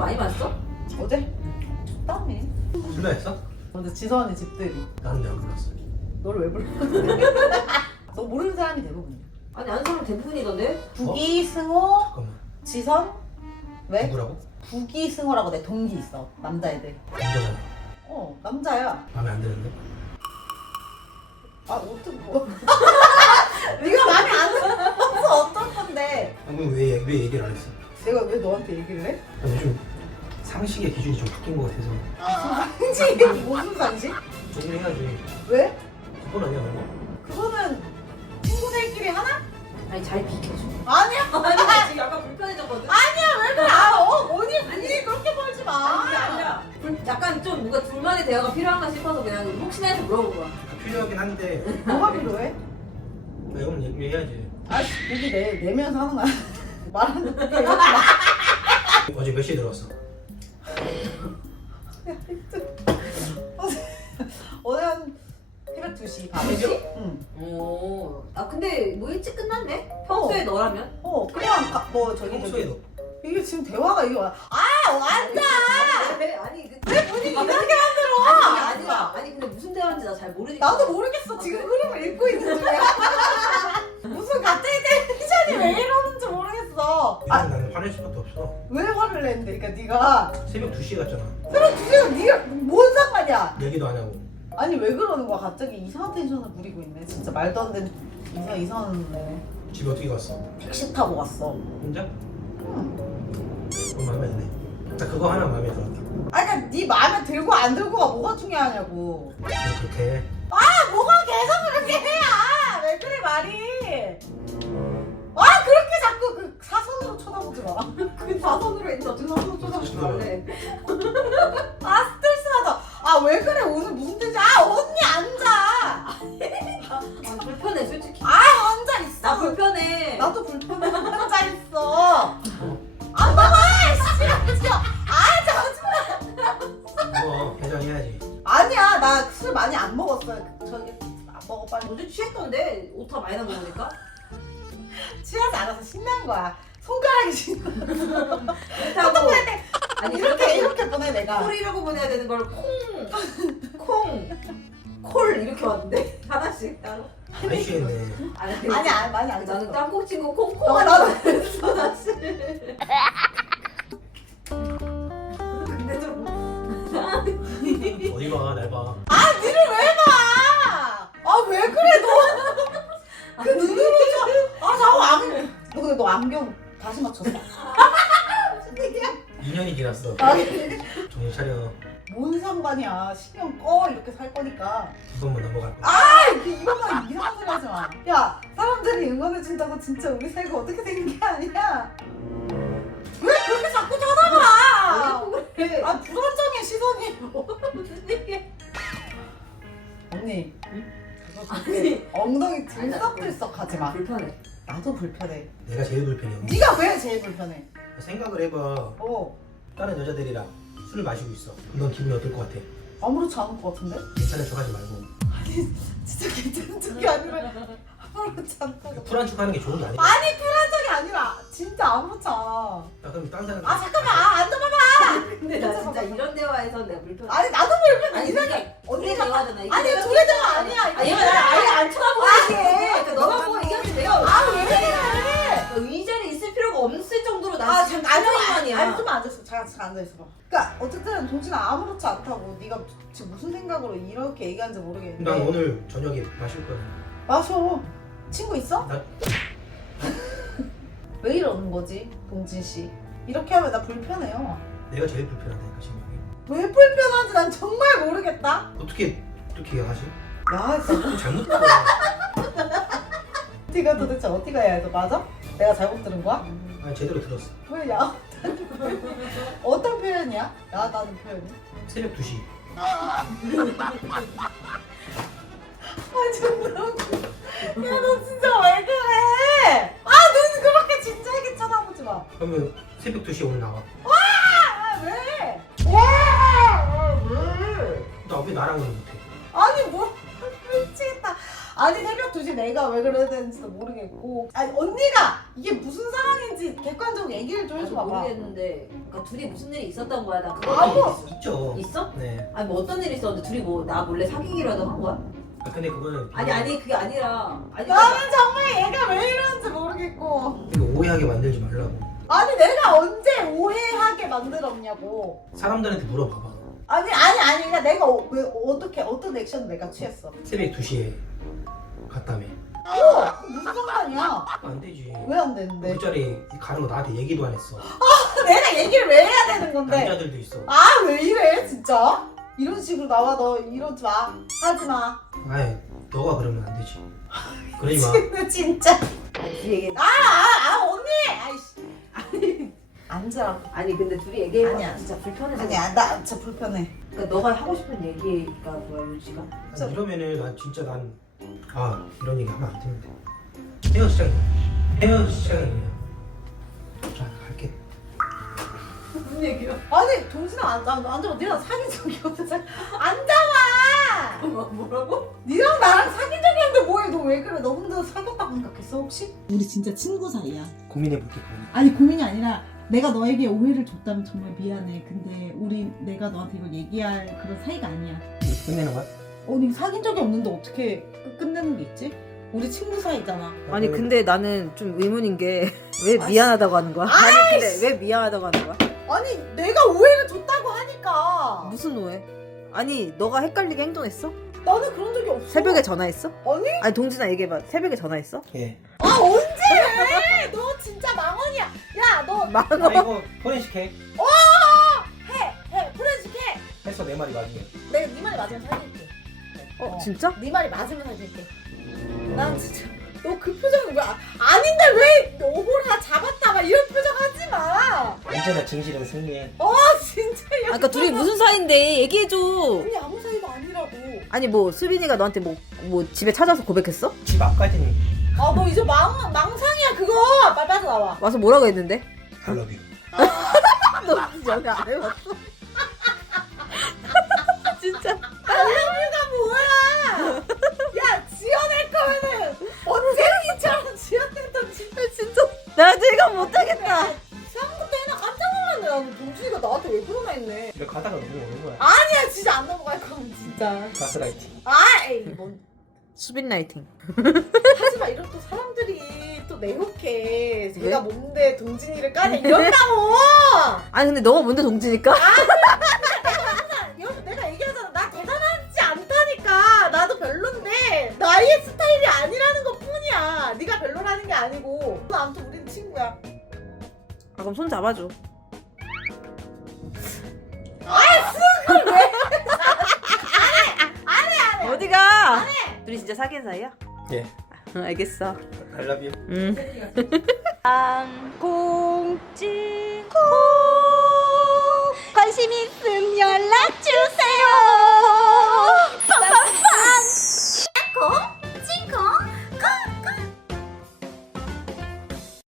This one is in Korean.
많이 마셨어? 어제? 적당히. 불러했어? 근데 지선이 집들이. 나는 내가 불렀어. 너를 왜 불렀는데? 너 모르는 사람이 대부분이야. 아니 아는 사람 대부분이던데? 부기 승호, 잠깐만. 지선. 왜? 누구라고? 부기 승호라고 내 동기 있어. 남자애들. 남자잖아. 어 남자야. 마음에 안 드는데? 아 어떻게 뭐? 네가 마음에 안 들어서 어떤 건데? 아, 그럼 왜, 왜 얘기를 안 했어? 내가 왜 너한테 얘기를 해? 아, 요즘 상식의 기준이 좀 바뀐 것 같아서 상식 무슨 상식? 얘기를 해야지. 왜? 그건 아니야, 너? 그거는 친구들끼리 하나? 아니 잘 비켜줘. 아니야. 아니 나 지금 약간 불편해졌거든. 아니야 왜 그래? 아, 어 뭐니 뭐니 그렇게 벌지 마. 아니 그게 아니라 불- 약간 좀 뭔가 둘만의 대화가 필요한가 싶어서 그냥 혹시나 해서 물어본 거야. 아, 필요하긴 한데 뭐가 필요해? 나 이건 얘기해야지. 아 여기 내 내면서 하는 거야. 말하는 거. 어제 몇 시에 들어왔어? 어제 한 새벽 2시 밤에. 두 시? 응. 오. 아 근데 뭐 일찍 끝났네? 평소에 너라면? 어 그냥 가, 뭐 저기 평소에 저기 너 이게 지금 대화가 이게 와. 아 완전. 왜? 아니 그왜 분위기 이렇게 아니 만들어? 그게 아니라 아니 근데 무슨 대화인지 나 잘 모르니까. 나도 모르겠어. 지금 흐름을 읽고 있는 중이야. 무슨 갑자기 텐션이 왜 이러는지 모르겠어. 아, 이건 나는 화낼 수밖에 없어. 왜 화를 냈는데? 그러니까 네가 새벽 2시에 갔잖아. 새벽 2시에 네가 뭔 상관이야? 얘기도 안 하고. 아니 왜 그러는 거야? 갑자기 이상한 텐션을 부리고 있네. 진짜 말도 안 되는 이상 이상한 애. 집에 어떻게 갔어? 택시 타고 갔어. 혼자? 응. 그건 마음에 안 드네. 나 그거 하나 마음에 들었다. 아니 그러니까 네 마음에 들고 안 들고가 뭐가 중요하냐고. 너 그렇게 아 뭐가 계속 그렇게 해야? 왜 그래 말이? 어떻게 사선으로 쳐다보지 말래? 아 스트레스 받아. 아 왜 그래 오늘 무슨 뜻이? 아 언니 앉아. 아 불편해 솔직히. 아 앉아 있어. 나 불편해. 나도 불편해 앉아 있어. 안 나와 씨 진짜. 아 잠시만. 뭐 해장해야지. 아니야 나 술 많이 안 먹었어. 저기 안 먹어 빨리. 어제 취했던데 오타 많이 난거 보니까. 취하지 않아서 신난 거야. 손가락이 신나. 그렇다고 보낼 때 아니 이렇게 이렇게 이렇게 보 내 내가. 콜이라고 보내야 되는 걸 콩, 콩, 콜 이렇게 왔는데 하나씩 따로. 취했네. 아니, 아니 아니 많이 안 나는 잤어. 땅콩 친구 콩콩 어, 나도. 사실. 근데 좀 어디 봐, 날 봐. 아 니를 왜 봐? 아 왜 그래 너? 그 눈으로 저. 아 자꾸 안. 너 근데 너 안경 다시 맞췄어? 정신 차려. 뭔 상관이야? 신경 꺼 이렇게 살 거니까. 이번만 넘어갈 거야. 아 이렇게 이것만 이상한 소리 하지 마. 야 사람들이 응원해 준다고 진짜 우리 사이가 어떻게 된 게 아니야. 왜 그렇게 자꾸 쳐다봐? 그래. 아 불안정해 시선이. 무슨 얘기야? 언니. 그거 아니. 엉덩이 아니, 나 들썩들썩 하지 마. 불편해. 나도 불편해. 내가 제일 불편해. 네가 왜 제일 불편해? 생각을 해봐. 어 다른 여자들이랑 술을 마시고 있어. 넌 기분이 어떨 것 같아? 아무렇지 않을 것 같은데? 괜찮은 척하지 말고. 진짜 괜찮은 척이 아니라 아무렇지 않다고. 쿨한 척하는 게 좋은 게 아니야. 아니 그런 적이 아니라 진짜 아무렇지 않아. 야, 그럼 다른 사람. 아 잠깐만 아, 앉아봐봐. 근데 나 진짜 이런 대화에서 내가 불편해. 아니 나도 불편해. 아니 이상해. 언니가 언니 대화잖아. 이게 아니 내가 둘의 대화 아니야. 아 얘가 나를 아예 안 쳐다보게. 그러니까 너만 보고 얘기하지 내가 아왜 그래? 잠깐 투명인간이야. 아니 좀 앉아있어. 잠깐 잠깐 앉아있어 봐. 그러니까 어쨌든 동진아 아무렇지 않다고. 네가 지금 무슨 생각으로 이렇게 얘기하는지 모르겠는데. 난 오늘 저녁에 마실 거야. 마셔. 친구 있어? 나 왜 이러는 거지, 동진 씨? 이렇게 하면 나 불편해요. 내가 제일 불편하다니까 지금. 왜 불편한지 난 정말 모르겠다. 어떻게 어떻게 하지? 야, 진짜 좀 잘못 들어. 네가 도대체 어디가 해야 돼? 맞아? 내가 잘못 들은 거야? 아니 제대로 들었어. 왜 야? 어떤 표현이야? 야다는 표현이? 새벽 2시. 아 존나 웃겨. 야너 진짜 왜 그래? 아 눈 그렇게 진지하게 쳐다보지 마. 그러면 새벽 2시에 오늘 나와. 아 왜? 왜? 왜? 나 왜 나랑은 못해? 아니 뭐 미치겠다. 아니 새벽 2시 내가 왜 그래야 되는지도 모르겠고 아니 언니가 이게 무슨 상황 인지 객관적으로 얘기를 좀 나도 해줘봐봐 모르겠는데 그러니까 둘이 무슨 일이 있었던 거야 나 그거 아무- 있죠. 있어? 네. 아니 뭐 어떤 일이 있었는데 둘이 뭐 나 몰래 사귀기라도 한 거야? 아, 근데 그거는 아니 아니 그게 아니라 아니 나는 정말 얘가 왜 이러는지 모르겠고 이거 오해하게 만들지 말라고. 아니 내가 언제 오해하게 만들었냐고 사람들한테 물어봐봐. 아니 아니 아니 그러니까 내가 어, 왜 어떻게 어떤 액션 내가 취했어 새벽 2시에 갔다며. 어 무슨 상관이야 안 되지. 왜 안 되는데 그 자리 가는 거 나한테 얘기도 안 했어. 내가 얘기를 왜 해야 되는 건데 남자들도 있어. 아 왜 이래 진짜 이런 식으로 나와 너 이러지 마 하지 마 아예 너가 그러면 안 되지. 그러지 마. 진짜 아니 둘이 얘기 아, 아, 아 언니 아이씨 아니 앉아 아니 근데 둘이 얘기해 아니야. 진짜 불편해서 아니야 나 진짜 불편해 그러니까 너가 하고 싶은 얘기가 뭐야 유지가? 아니, 이러면은 난 진짜 난 아 이런 얘기 하면 안 되는데. 헤어지자니. 헤어지자니. 자 갈게. 무슨 얘기야? 아니 동진아 앉아 앉아 니랑 사귄 적이 없어 앉아봐 뭐라고? 니랑 나랑 사귄 적이 없는데 뭐해 너 왜 그래 너 혼자 사귀었다고 생각했어 혹시? 우리 진짜 친구 사이야 고민해볼게. 고민. 아니 고민이 아니라 내가 너에게 오해를 줬다면 정말 미안해 근데 우리 내가 너한테 이걸 얘기할 그런 사이가 아니야 이렇게 끝내는 거야? 아니 사귄 적이 없는데 어떻게 끝- 끝내는 게 있지? 우리 친구 사이잖아 아니 그러면 근데 나는 좀 의문인 게 왜. 미안하다고 하는 거야? 아니 근데 왜 미안하다고 하는 거야? 아니 내가 오해를 줬다고 하니까 무슨 오해? 아니 너가 헷갈리게 행동했어? 나는 그런 적이 없어 새벽에 전화했어? 아니 아니 동진아 얘기해봐 새벽에 전화했어? 예. 아 언제 너 진짜 망언이야 야 너 아 망어 이거 포렌식 해. 해! 해! 프렌즈케! 했어 내 말이 맞으면. 내가 네 말이 맞으면 사귈게 어 진짜? 네 말이 맞으면 사귈게 난 진짜 너 그 표정이 왜 아- 아닌데 왜 오호라 잡았다 막 이런 표정 하지 마. 언제나 진실은 승리해. 아 진짜 야. 아까 그러니까 둘이 무슨 사이인데 얘기해줘 우리 아무 사이가 아니라고. 아니 뭐 수빈이가 너한테 뭐, 뭐 집에 찾아서 고백했어? 집 앞까지는 아 너 이제 망 망상이야 그거. 빨리 빠져 나와. 와서 뭐라고 했는데? I love you. 너 전혀 안 해봤어? 못하겠다 처음부터 해나 깜짝 놀랐네. 나는 동준이가 나한테 왜 그러나 했네. 이렇게 가다가 넘어오는 거야. 아니야 진짜 안 넘어갈 거면 진짜. 가스라이팅. 아이 뭔 수빈 라이팅 하지마 이런 또 사람들이 또 내욕해. 왜? 제가 뭔데 동진이를 까냐 이런다고. 아니 근데 너가 뭔데 동진일까? 여기서 내가 얘기하잖아. 나 대단하지 않다니까. 나도 별론데 나의 스타일이 아니라는 것 뿐이야. 네가 별로라는 게 아니고. 아무튼 우리는 친구야. 아 그럼 손 잡아줘 어디가? 둘이 진짜 사귄 사이야? 예. 응 알겠어 I love you. 응 공진 관심 있음 연락 주세요.